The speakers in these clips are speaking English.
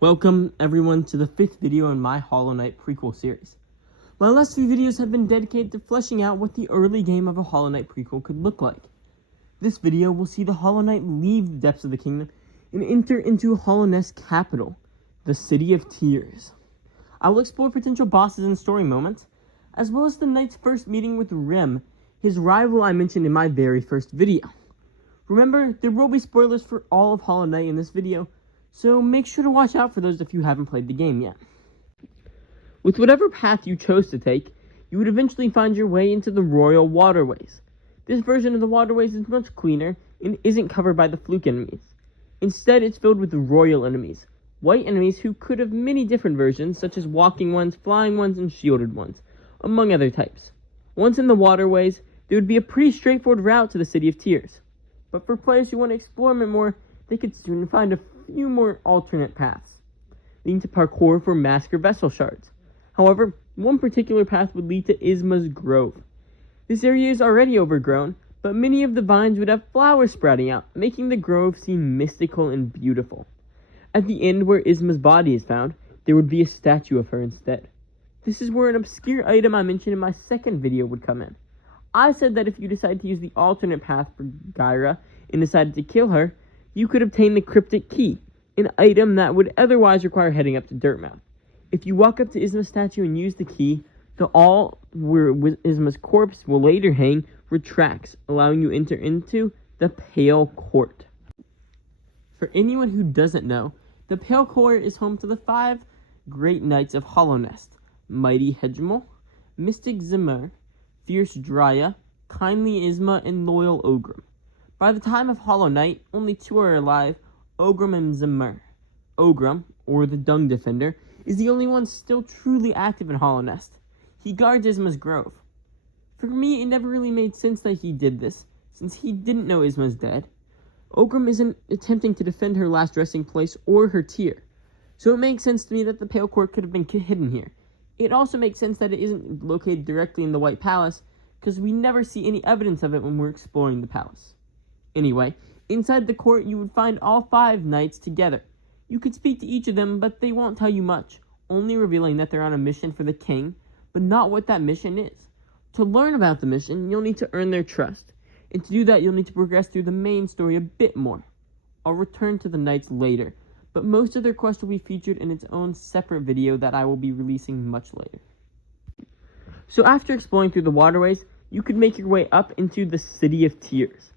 Welcome everyone to the 5th video in my Hollow Knight prequel series. My last few videos have been dedicated to fleshing out what the early game of a Hollow Knight prequel could look like. This video will see the Hollow Knight leave the depths of the kingdom and enter into Hollow Knight's capital, the City of Tears. I will explore potential bosses and story moments, as well as the Knight's first meeting with Rem, his rival I mentioned in my very first video. Remember, there will be spoilers for all of Hollow Knight in this video, so make sure to watch out for those if you haven't played the game yet. With whatever path you chose to take, you would eventually find your way into the Royal Waterways. This version of the waterways is much cleaner and isn't covered by the fluke enemies. Instead, it's filled with the royal enemies, white enemies who could have many different versions, such as walking ones, flying ones, and shielded ones, among other types. Once in the waterways, there would be a pretty straightforward route to the City of Tears. But for players who want to explore them more, they could soon find a few more alternate paths, leading to parkour for masker vessel shards. However, one particular path would lead to Isma's Grove. This area is already overgrown, but many of the vines would have flowers sprouting out, making the grove seem mystical and beautiful. At the end where Isma's body is found, there would be a statue of her instead. This is where an obscure item I mentioned in my second video would come in. I said that if you decided to use the alternate path for Gyra and decided to kill her, you could obtain the Cryptic Key, an item that would otherwise require heading up to Dirtmouth. If you walk up to Isma's statue and use the key, the all where Isma's corpse will later hang retracts, allowing you to enter into the Pale Court. For anyone who doesn't know, the Pale Court is home to the 5 great knights of Hollownest: Mighty Hedgemel, Mystic Zimmer, Fierce Drya, Kindly Isma, and Loyal Ogrim. By the time of Hollow Knight, only 2 are alive, Ogrim and Zimmer. Ogrim, or the Dung Defender, is the only one still truly active in Hollownest. He guards Isma's Grove. For me, it never really made sense that he did this, since he didn't know Isma's dead. Ogrim isn't attempting to defend her last resting place or her tier, so it makes sense to me that the Pale Court could have been hidden here. It also makes sense that it isn't located directly in the White Palace, because we never see any evidence of it when we're exploring the palace. Anyway, inside the court you would find all 5 knights together. You could speak to each of them, but they won't tell you much, only revealing that they're on a mission for the king, but not what that mission is. To learn about the mission, you'll need to earn their trust, and to do that you'll need to progress through the main story a bit more. I'll return to the knights later, but most of their quests will be featured in its own separate video that I will be releasing much later. So after exploring through the waterways, you could make your way up into the City of Tears.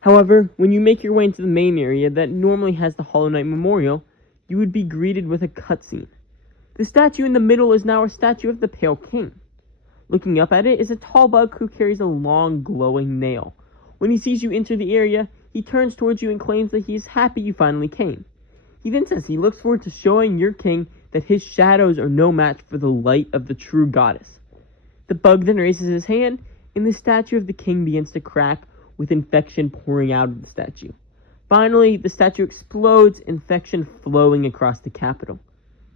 However, when you make your way into the main area that normally has the Hollow Knight Memorial, you would be greeted with a cutscene. The statue in the middle is now a statue of the Pale King. Looking up at it is a tall bug who carries a long, glowing nail. When he sees you enter the area, he turns towards you and claims that he is happy you finally came. He then says he looks forward to showing your king that his shadows are no match for the light of the true goddess. The bug then raises his hand, and the statue of the king begins to crack, with infection pouring out of the statue. Finally, the statue explodes, infection flowing across the capital.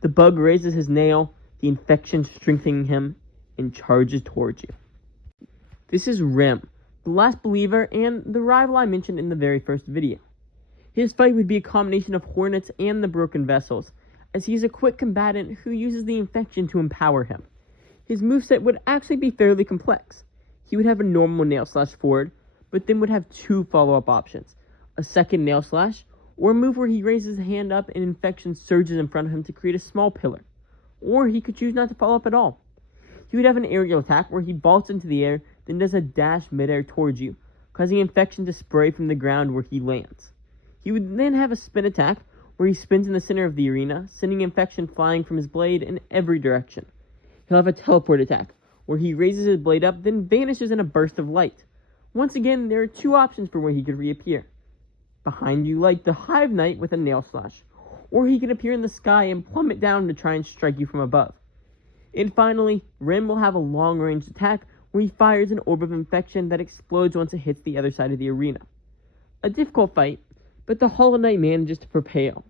The bug raises his nail, the infection strengthening him, and charges towards you. This is Rem, the last believer and the rival I mentioned in the very first video. His fight would be a combination of hornets and the broken vessels, as he's a quick combatant who uses the infection to empower him. His moveset would actually be fairly complex. He would have a normal nail slash forward, but then would have 2 follow-up options: a second nail slash, or a move where he raises a hand up and infection surges in front of him to create a small pillar. Or he could choose not to follow up at all. He would have an aerial attack where he vaults into the air, then does a dash midair towards you, causing infection to spray from the ground where he lands. He would then have a spin attack where he spins in the center of the arena, sending infection flying from his blade in every direction. He'll have a teleport attack where he raises his blade up, then vanishes in a burst of light. Once again, there are 2 options for where he could reappear. Behind you like the Hive Knight with a nail slash, or he can appear in the sky and plummet down to try and strike you from above. And finally, Rem will have a long-range attack where he fires an orb of infection that explodes once it hits the other side of the arena. A difficult fight, but the Hollow Knight manages to prevail,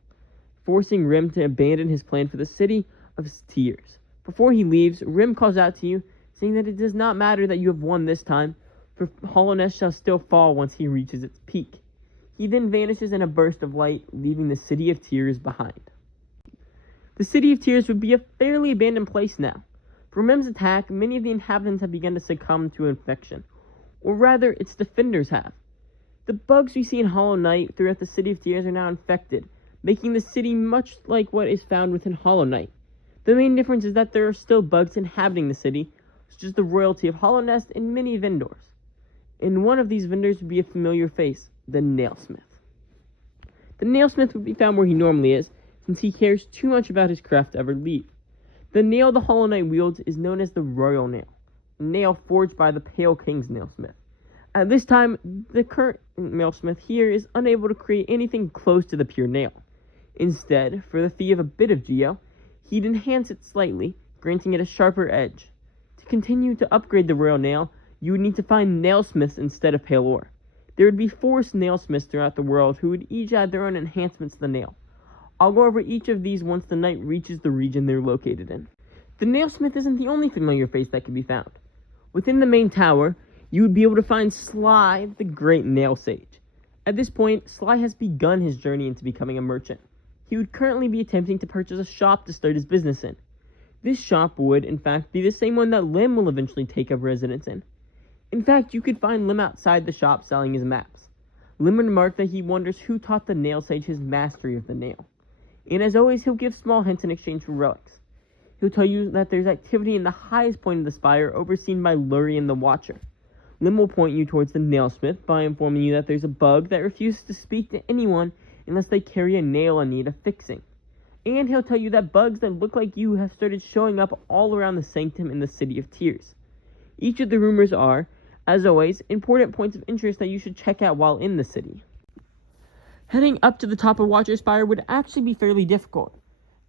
forcing Rem to abandon his plan for the City of Tears. Before he leaves, Rem calls out to you, saying that it does not matter that you have won this time, for Hollownest shall still fall once he reaches its peak. He then vanishes in a burst of light, leaving the City of Tears behind. The City of Tears would be a fairly abandoned place now. From Mem's attack, many of the inhabitants have begun to succumb to infection, or rather, its defenders have. The bugs we see in Hollow Knight throughout the City of Tears are now infected, making the city much like what is found within Hollow Knight. The main difference is that there are still bugs inhabiting the city, such as the royalty of Hollow Nest and many vendors. And one of these vendors would be a familiar face, the Nailsmith. The Nailsmith would be found where he normally is, since he cares too much about his craft to ever leave. The nail the Hollow Knight wields is known as the Royal Nail, a nail forged by the Pale King's Nailsmith. At this time, the current Nailsmith here is unable to create anything close to the pure nail. Instead, for the fee of a bit of geo, he'd enhance it slightly, granting it a sharper edge. To continue to upgrade the Royal Nail, you would need to find nailsmiths instead of pale ore. There would be forest nailsmiths throughout the world who would each add their own enhancements to the nail. I'll go over each of these once the knight reaches the region they're located in. The nailsmith isn't the only familiar face that can be found. Within the main tower, you would be able to find Sly, the great nail sage. At this point, Sly has begun his journey into becoming a merchant. He would currently be attempting to purchase a shop to start his business in. This shop would, in fact, be the same one that Lim will eventually take up residence in. In fact, you could find Lim outside the shop selling his maps. Lim remarked that he wonders who taught the nail sage his mastery of the nail. And as always, he'll give small hints in exchange for relics. He'll tell you that there's activity in the highest point of the spire overseen by Lurian the Watcher. Lim will point you towards the nailsmith by informing you that there's a bug that refuses to speak to anyone unless they carry a nail in need of fixing. And he'll tell you that bugs that look like you have started showing up all around the Sanctum in the City of Tears. Each of the rumors are, as always, important points of interest that you should check out while in the city. Heading up to the top of Watcher Spire would actually be fairly difficult.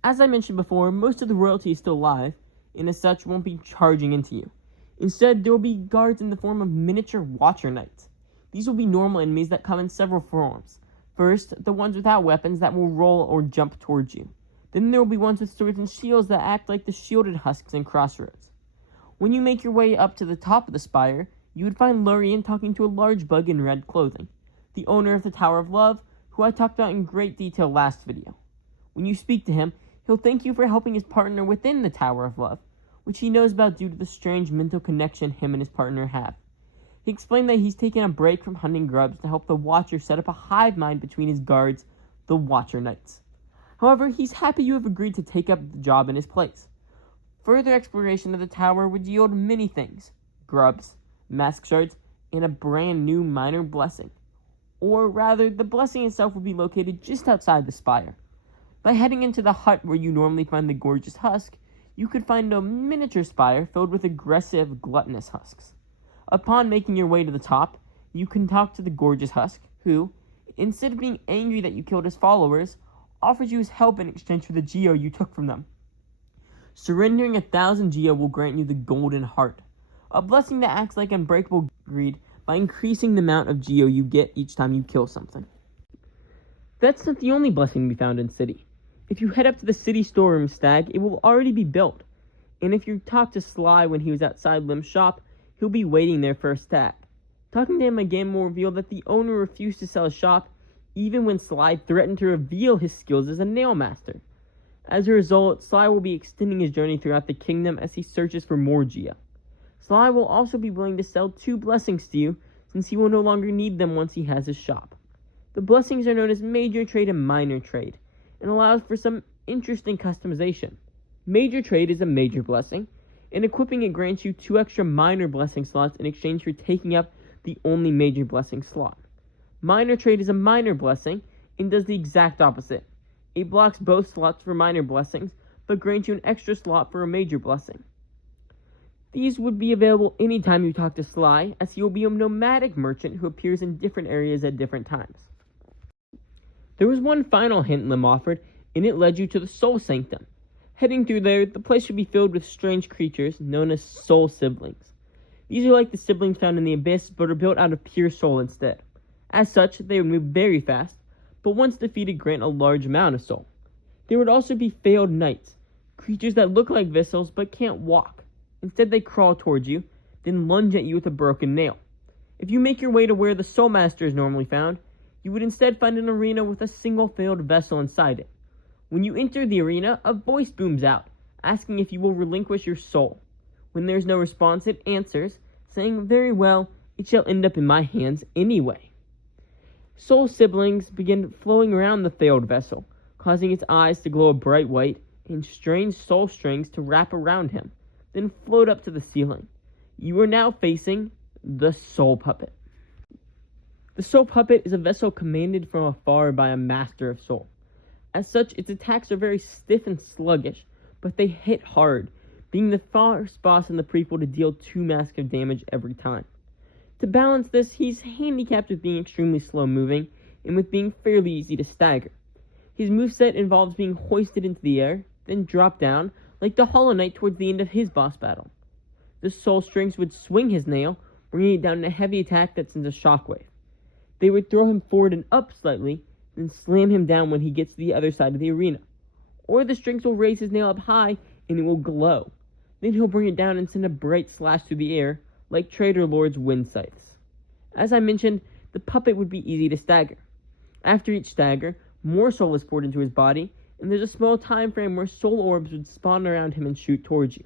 As I mentioned before, most of the royalty is still alive, and as such won't be charging into you. Instead, there will be guards in the form of miniature Watcher Knights. These will be normal enemies that come in several forms. First, the ones without weapons that will roll or jump towards you. Then there will be ones with swords and shields that act like the shielded husks in Crossroads. When you make your way up to the top of the spire, you would find Lurian talking to a large bug in red clothing, the owner of the Tower of Love, who I talked about in great detail last video. When you speak to him, he'll thank you for helping his partner within the Tower of Love, which he knows about due to the strange mental connection him and his partner have. He explained that he's taken a break from hunting grubs to help the Watcher set up a hive mind between his guards, the Watcher Knights. However, he's happy you have agreed to take up the job in his place. Further exploration of the tower would yield many things: grubs, mask shards, and a brand new minor blessing. Or rather, the blessing itself would be located just outside the spire. By heading into the hut where you normally find the gorgeous husk, you could find a miniature spire filled with aggressive, gluttonous husks. Upon making your way to the top, you can talk to the gorgeous husk, who, instead of being angry that you killed his followers, offers you his help in exchange for the geo you took from them. Surrendering 1,000 geo will grant you the Golden Heart, a blessing that acts like unbreakable greed by increasing the amount of geo you get each time you kill something. That's not the only blessing to be found in City. If you head up to the City storeroom stag, it will already be built. And if you talk to Sly when he was outside Lim's shop, he'll be waiting there for a stag. Talking to him again will reveal that the owner refused to sell his shop, even when Sly threatened to reveal his skills as a nail master. As a result, Sly will be extending his journey throughout the kingdom as he searches for more geo. Sly will also be willing to sell 2 blessings to you, since he will no longer need them once he has his shop. The blessings are known as Major Trade and Minor Trade, and allows for some interesting customization. Major Trade is a major blessing, and equipping it grants you 2 extra minor blessing slots in exchange for taking up the only major blessing slot. Minor Trade is a minor blessing, and does the exact opposite. It blocks both slots for minor blessings, but grants you an extra slot for a major blessing. These would be available anytime you talk to Sly, as he will be a nomadic merchant who appears in different areas at different times. There was one final hint Lim offered, and it led you to the Soul Sanctum. Heading through there, the place should be filled with strange creatures known as soul siblings. These are like the siblings found in the Abyss, but are built out of pure soul instead. As such, they would move very fast, but once defeated grant a large amount of soul. There would also be failed knights, creatures that look like vessels but can't walk. Instead, they crawl towards you, then lunge at you with a broken nail. If you make your way to where the Soul Master is normally found, you would instead find an arena with a single failed vessel inside it. When you enter the arena, a voice booms out, asking if you will relinquish your soul. When there's no response, it answers, saying, "Very well, it shall end up in my hands anyway." Soul siblings begin flowing around the failed vessel, causing its eyes to glow a bright white, and strange soul strings to wrap around him, then float up to the ceiling. You are now facing the Soul Puppet. The Soul Puppet is a vessel commanded from afar by a master of soul. As such, its attacks are very stiff and sluggish, but they hit hard, being the first boss in the prequel to deal 2 massive damage every time. To balance this, he's handicapped with being extremely slow moving, and with being fairly easy to stagger. His moveset involves being hoisted into the air, then dropped down, like the Hollow Knight towards the end of his boss battle. The soul strings would swing his nail, bringing it down in a heavy attack that sends a shockwave. They would throw him forward and up slightly, then slam him down when he gets to the other side of the arena. Or the strings will raise his nail up high, and it will glow. Then he'll bring it down and send a bright slash through the air, like Trader Lord's wind scythes. As I mentioned, the puppet would be easy to stagger. After each stagger, more soul is poured into his body, and there's a small time frame where soul orbs would spawn around him and shoot towards you.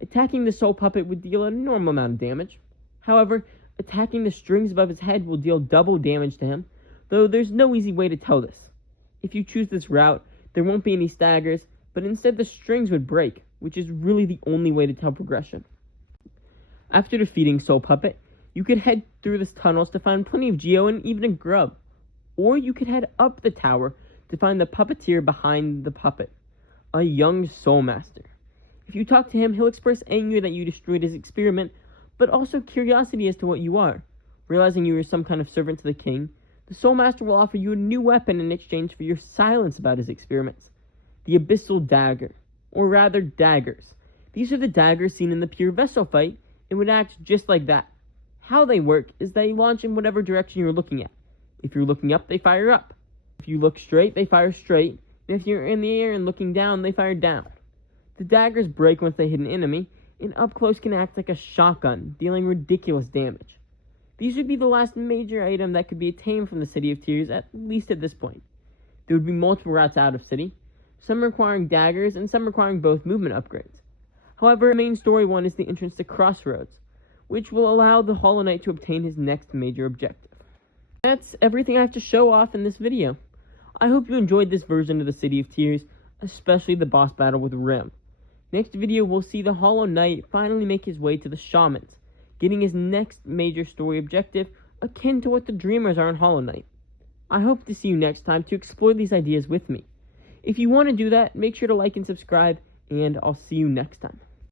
Attacking the soul puppet would deal a normal amount of damage. However, attacking the strings above his head will deal double damage to him, though there's no easy way to tell this. If you choose this route, there won't be any staggers, but instead the strings would break, which is really the only way to tell progression. After defeating Soul Puppet, you could head through the tunnels to find plenty of Geo and even a grub. Or you could head up the tower to find the puppeteer behind the puppet, a young soul master. If you talk to him, he'll express anger that you destroyed his experiment, but also curiosity as to what you are. Realizing you are some kind of servant to the king, the soul master will offer you a new weapon in exchange for your silence about his experiments. The Abyssal Dagger, or rather daggers. These are the daggers seen in the pure vessel fight, and would act just like that. How they work is they launch in whatever direction you're looking at. If you're looking up, they fire up. If you look straight, they fire straight, and if you're in the air and looking down, they fire down. The daggers break once they hit an enemy, and up close can act like a shotgun, dealing ridiculous damage. These would be the last major item that could be attained from the City of Tears, at least at this point. There would be multiple routes out of City, some requiring daggers and some requiring both movement upgrades. However, the main story one is the entrance to Crossroads, which will allow the Hollow Knight to obtain his next major objective. That's everything I have to show off in this video. I hope you enjoyed this version of the City of Tears, especially the boss battle with Rim. Next video, we'll see the Hollow Knight finally make his way to the Shamans, getting his next major story objective akin to what the Dreamers are in Hollow Knight. I hope to see you next time to explore these ideas with me. If you want to do that, make sure to like and subscribe, and I'll see you next time.